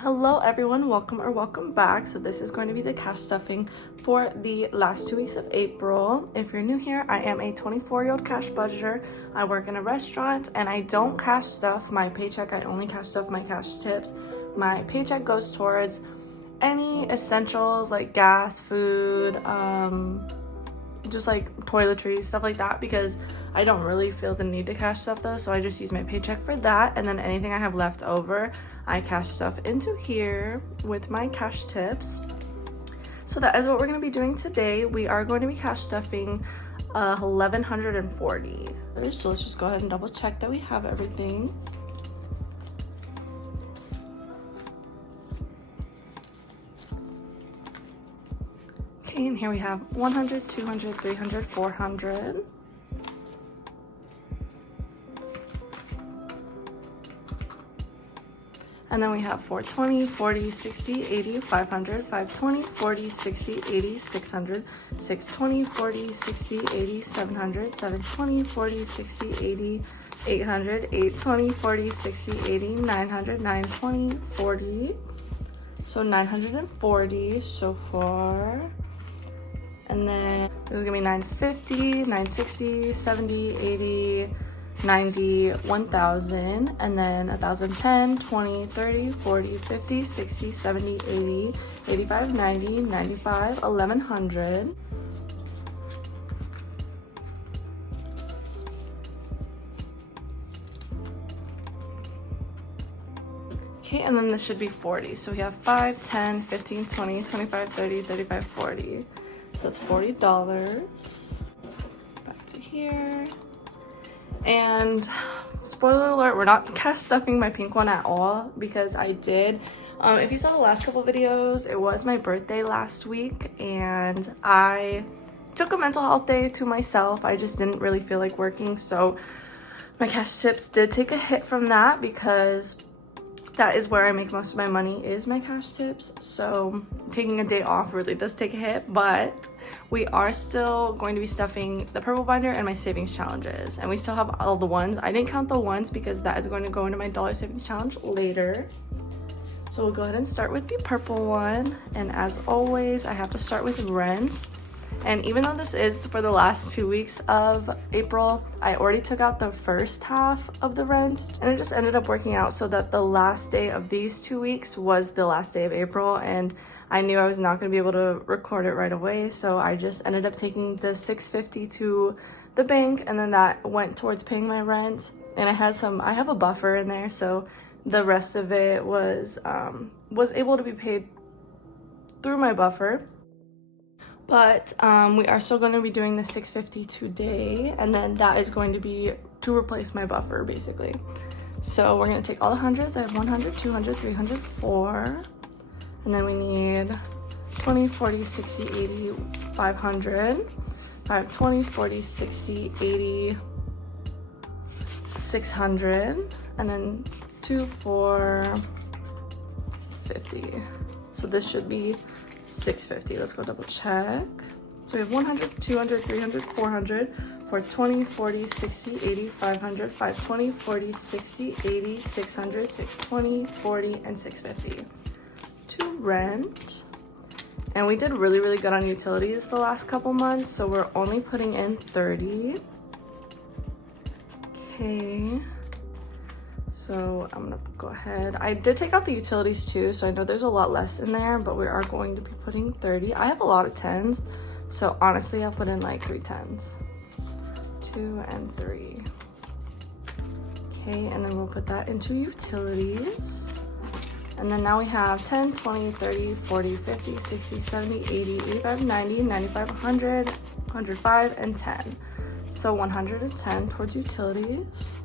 Hello everyone, welcome back. So this is going to be the cash stuffing for the last 2 weeks of April. If you're new here, I am a 24-year-old cash budgeter. I work in a restaurant and I don't cash stuff my paycheck. I only cash stuff my cash tips. My paycheck goes towards any essentials like gas, food, just like toiletries, stuff like that, because I don't really feel the need to cash stuff though, so I just use my paycheck for that, and then anything I have left over I cash stuff into here with my cash tips. So that is what we're going to be doing today. We are going to be cash stuffing 1140. So let's just go ahead and double check that we have everything. Okay, and here we have 100, 200, 300, 400. And then we have 420, 40, 60, 80, 500, 520, 40, 60, 80, 600, 620, 40, 60, 80, 700, 720, 40, 60, 80, 800, 820, 40, 60, 80, 900, 920, 40. So 940 so far. And then this is gonna be 950, 960, 70, 80, 90, 1000, and then 1010, 20, 30, 40, 50, 60, 70, 80, 85, 90, 95, 1100. Okay, and then this should be 40. So we have 5, 10, 15, 20, 25, 30, 35, 40. So that's $40. Back to here. And spoiler alert, we're not cash stuffing my pink one at all, because I did, if you saw the last couple videos, it was my birthday last week and I took a mental health day to myself. I just didn't really feel like working, so my cash tips did take a hit from that, because that is where I make most of my money, is my cash tips. So taking a day off really does take a hit, but we are still going to be stuffing the purple binder and my savings challenges, and we still have all the ones. I didn't count the ones because that is going to go into my dollar savings challenge later. So we'll go ahead and start with the purple one, and as always I have to start with rent. And even though this is for the last 2 weeks of April, I already took out the first half of the rent, and it just ended up working out so that the last day of these 2 weeks was the last day of April, and I knew I was not going to be able to record it right away, so I just ended up taking the $650 to the bank, and then that went towards paying my rent. And I have a buffer in there, so the rest of it was able to be paid through my buffer. But we are still going to be doing the $650 today, and then that is going to be to replace my buffer basically. So we're going to take all the hundreds. I have 100, 200, 300, 4, and then we need 20, 40, 60, 80, 500, 520, 40, 60, 80, 600, and then 2, 4, 50. So this should be 650. Let's go double check. So we have 100, 200, 300, 400, 420, 40, 60, 80, 500, 520, 40, 60, 80, 600, 620, 40, and 650 to rent. And we did really good on utilities the last couple months, so we're only putting in 30. Okay. So I'm gonna go ahead. I did take out the utilities too, so I know there's a lot less in there, but we are going to be putting 30. I have a lot of 10s, so honestly I'll put in like 3 10s. 2 and 3. Okay, and then we'll put that into utilities. And then now we have 10, 20, 30, 40, 50, 60, 70, 80, 85, 90, 95, 100, 105, and 10. So 110 towards utilities.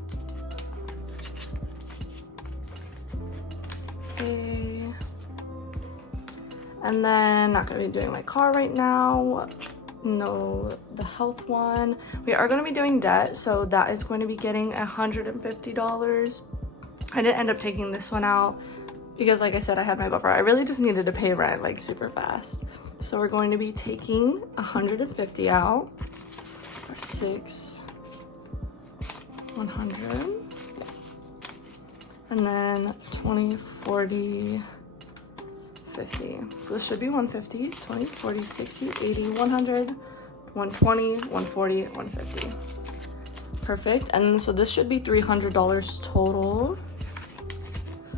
Okay. And then not gonna be doing my car right now. No, the health one. We are gonna be doing debt, so that is going to be getting $150. I didn't end up taking this one out because, like I said, I had my buffer. I really just needed to pay rent like super fast. So we're going to be taking 150 out. 6, 100. And then 20, 40, 150. So this should be 150, 20, 40, 60, 80, 100, 120, 140, 150. Perfect. And so this should be $300 total.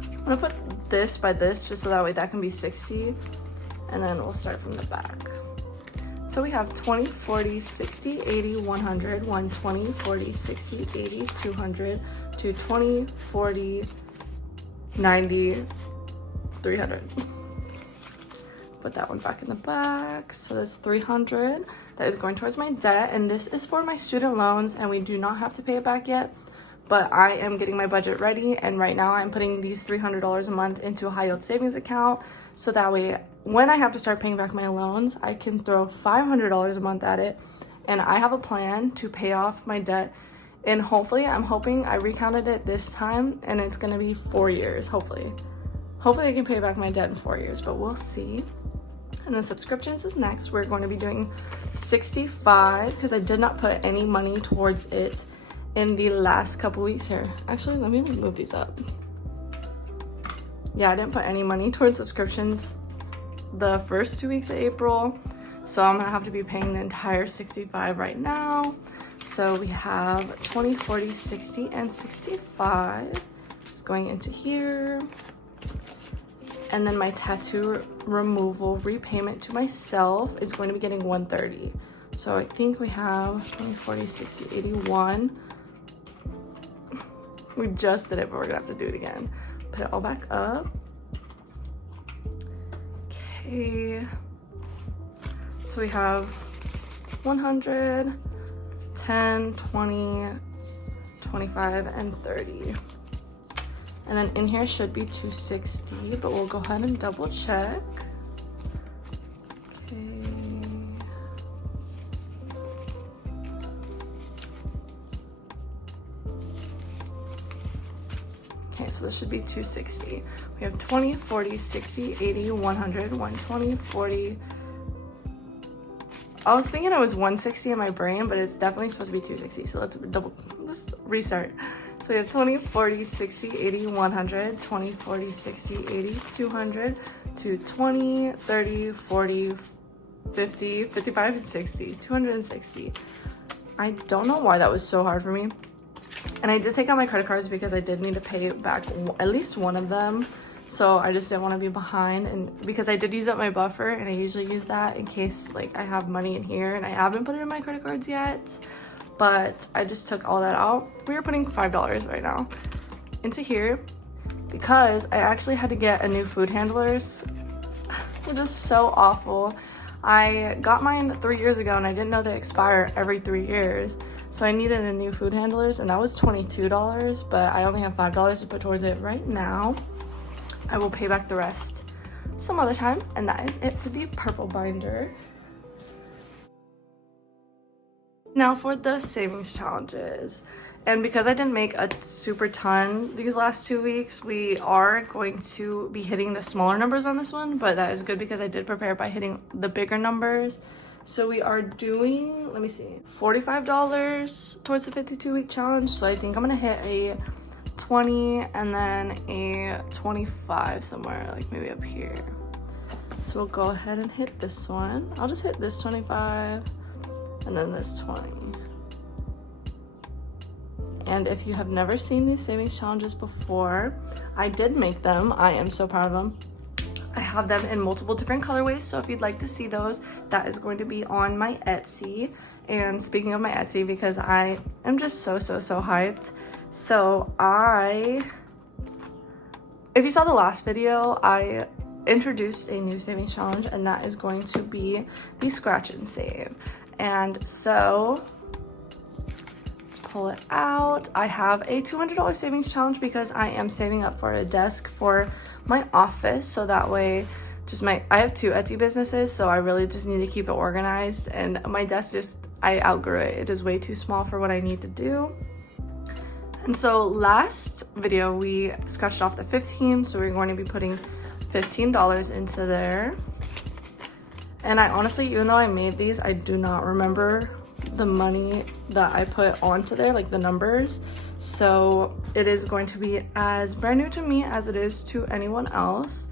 I'm gonna put this by this just so that way that can be 60, and then we'll start from the back. So we have 20, 40, 60, 80, 100, 120, 40, 60, 80, 200, 220, 40, 90, 300. Put that one back in the back. So that's 300. That is going towards my debt, and this is for my student loans, and we do not have to pay it back yet. But I am getting my budget ready, and right now I'm putting these $300 a month into a high yield savings account, so that way when I have to start paying back my loans, I can throw $500 a month at it, and I have a plan to pay off my debt. And hopefully, I'm hoping I recounted it this time, and it's gonna be 4 years, hopefully I can pay back my debt in 4 years, but we'll see. And then subscriptions is next. We're going to be doing 65 because I did not put any money towards it in the last couple weeks here. Actually, let me move these up. Yeah, I didn't put any money towards subscriptions the first 2 weeks of April, so I'm gonna have to be paying the entire 65 right now. So we have 20, 40, 60, and 65. It's going into here. And then my tattoo removal repayment to myself is going to be getting 130. So I think we have 20, 40, 60, 81. We just did it, but we're gonna have to do it again. Put it all back up. Okay. So we have 100, 10, 20, 25, and 30. And then in here should be 260, but we'll go ahead and double check. Okay. Okay, so this should be 260. We have 20, 40, 60, 80, 100, 120, 40. I was thinking it was 160 in my brain, but it's definitely supposed to be 260. So let's restart. So we have 20, 40, 60, 80, 100, 20, 40, 60, 80, 200, 220, 30, 40, 50, 55, and 60. 260. I don't know why that was so hard for me. And I did take out my credit cards because I did need to pay back at least one of them. So I just didn't want to be behind, and because I did use up my buffer, and I usually use that in case like I have money in here and I haven't put it in my credit cards yet. But I just took all that out. We are putting $5 right now into here because I actually had to get a new food handlers, which is so awful. I got mine 3 years ago and I didn't know they expire every 3 years. So I needed a new food handlers, and that was $22, but I only have $5 to put towards it right now. I will pay back the rest some other time, and that is it for the purple binder. Now for the savings challenges, and because I didn't make a super ton these last 2 weeks, we are going to be hitting the smaller numbers on this one, but that is good because I did prepare by hitting the bigger numbers. So we are doing, let me see, $45 towards the 52-week challenge. So I think I'm gonna hit a 20 and then a 25 somewhere, like maybe up here. So we'll go ahead and hit this one. I'll just hit this 25 and then this 20. And if you have never seen these savings challenges before, I did make them. I am so proud of them. I have them in multiple different colorways, so if you'd like to see those, that is going to be on my Etsy. And speaking of my Etsy, because I am just so hyped. So if you saw the last video, I introduced a new savings challenge, and that is going to be the scratch and save. And so let's pull it out. I have a $200 savings challenge because I am saving up for a desk for my office, so that way I have 2 Etsy businesses, so I really just need to keep it organized, and my desk I outgrew it. It is way too small for what I need to do. And so last video we scratched off the 15, so we're going to be putting $15 into there. And I honestly, even though I made these, I do not remember the money that I put onto there, like the numbers. So it is going to be as brand new to me as it is to anyone else.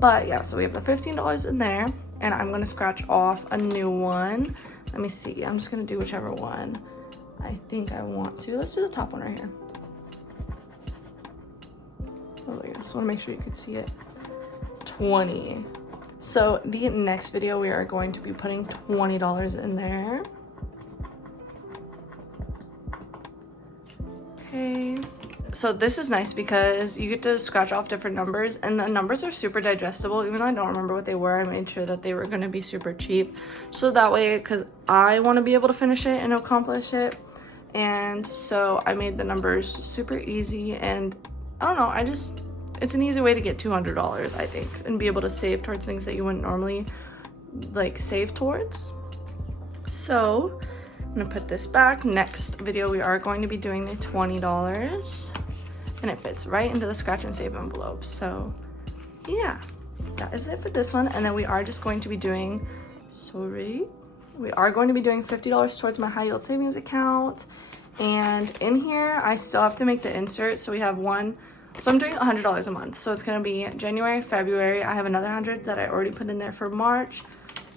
But yeah, so we have the $15 in there, and I'm gonna scratch off a new one. Let me see, I'm just gonna do whichever one I think I want to. Let's do the top one right here. Oh yeah, just wanna make sure you can see it. 20. So the next video, we are going to be putting $20 in there. Okay. So this is nice because you get to scratch off different numbers, and the numbers are super digestible. Even though I don't remember what they were, I made sure that they were going to be super cheap. So that way, because I want to be able to finish it and accomplish it. And so I made the numbers super easy, and I don't know, it's an easy way to get $200, I think, and be able to save towards things that you wouldn't normally like save towards. So I'm gonna put this back. Next video, we are going to be doing the $20, and it fits right into the scratch and save envelope. So yeah, that is it for this one. And then we are just going to be doing, we are going to be doing $50 towards my high yield savings account. And in here, I still have to make the insert. So we have one, so I'm doing $100 a month. So it's gonna be January, February. I have another 100 that I already put in there for March.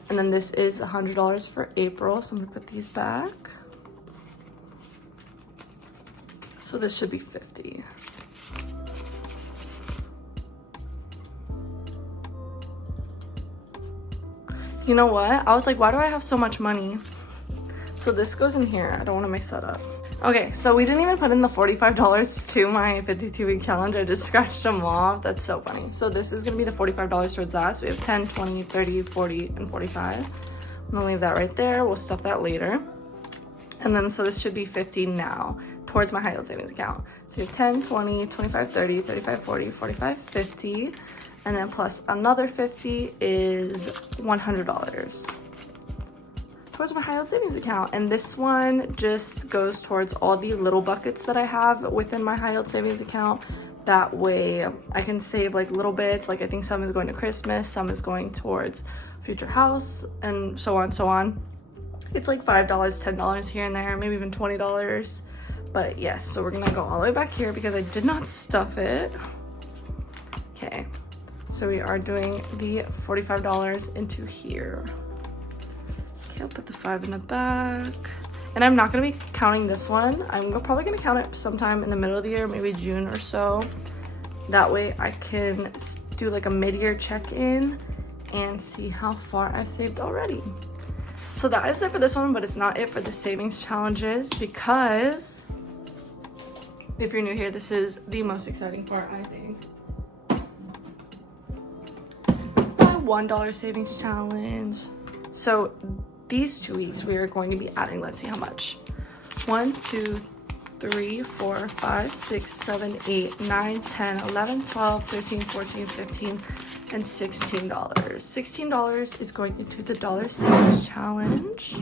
And then this is $100 for April. So I'm gonna put these back. So this should be 50. You know what? I was like, why do I have so much money? So this goes in here. I don't want to mix that up. Okay, so we didn't even put in the $45 to my 52-week challenge. I just scratched them off. That's so funny. So this is going to be the $45 towards that. So we have 10, 20, 30, 40, and 45. I'm going to leave that right there. We'll stuff that later. And then, so this should be 50 now towards my high yield savings account. So we have 10, 20, 25, 30, 35, 40, 45, 50. And then plus another 50 is $100 towards my high yield savings account. And this one just goes towards all the little buckets that I have within my high yield savings account. That way I can save like little bits. Like I think some is going to Christmas, some is going towards future house, and so on and so on. It's like $5, $10 here and there, maybe even $20. But yes, so we're gonna go all the way back here because I did not stuff it. Okay. So we are doing the $45 into here. Okay, I'll put the 5 in the back. And I'm not gonna be counting this one. I'm probably gonna count it sometime in the middle of the year, maybe June or so. That way I can do like a mid-year check-in and see how far I've saved already. So that is it for this one, but it's not it for the savings challenges, because if you're new here, this is the most exciting part, I think. $1 savings challenge. So these 2 weeks we are going to be adding, let's see how much. 1, 2, 3, 4, 5, 6, 7, 8, 9, 10, 11, 12, 13, 14, 15, and $16. $16 is going into the dollar savings challenge.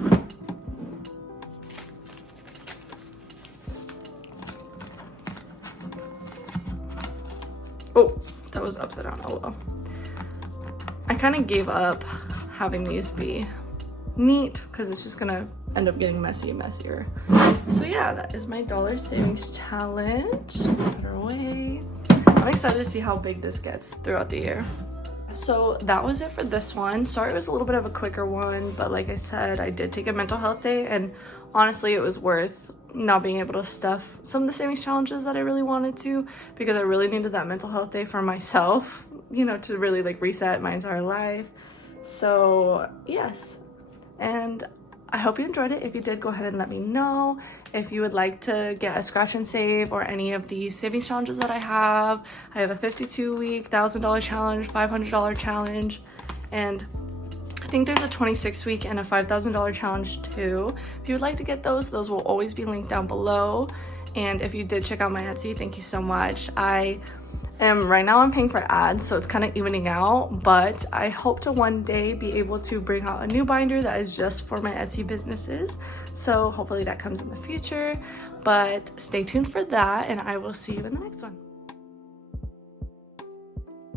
Oh, that was upside down. Oh well. I kind of gave up having these be neat because it's just gonna end up getting messy and messier. So yeah, that is my dollar savings challenge. Put her away. I'm excited to see how big this gets throughout the year. So that was it for this one. Sorry it was a little bit of a quicker one, but like I said, I did take a mental health day, and honestly it was worth not being able to stuff some of the savings challenges that I really wanted to, because I really needed that mental health day for myself, you know, to really like reset my entire life. So yes, and I hope you enjoyed it. If you did, go ahead and let me know. If you would like to get a scratch and save or any of the savings challenges that I have a 52-week $1,000 challenge, $500 challenge, and I think there's a 26-week and a $5,000 challenge too. If you would like to get those will always be linked down below. And if you did check out my Etsy, thank you so much. Right now I'm paying for ads, so it's kind of evening out, but I hope to one day be able to bring out a new binder that is just for my Etsy businesses. So hopefully that comes in the future, but stay tuned for that, and I will see you in the next one.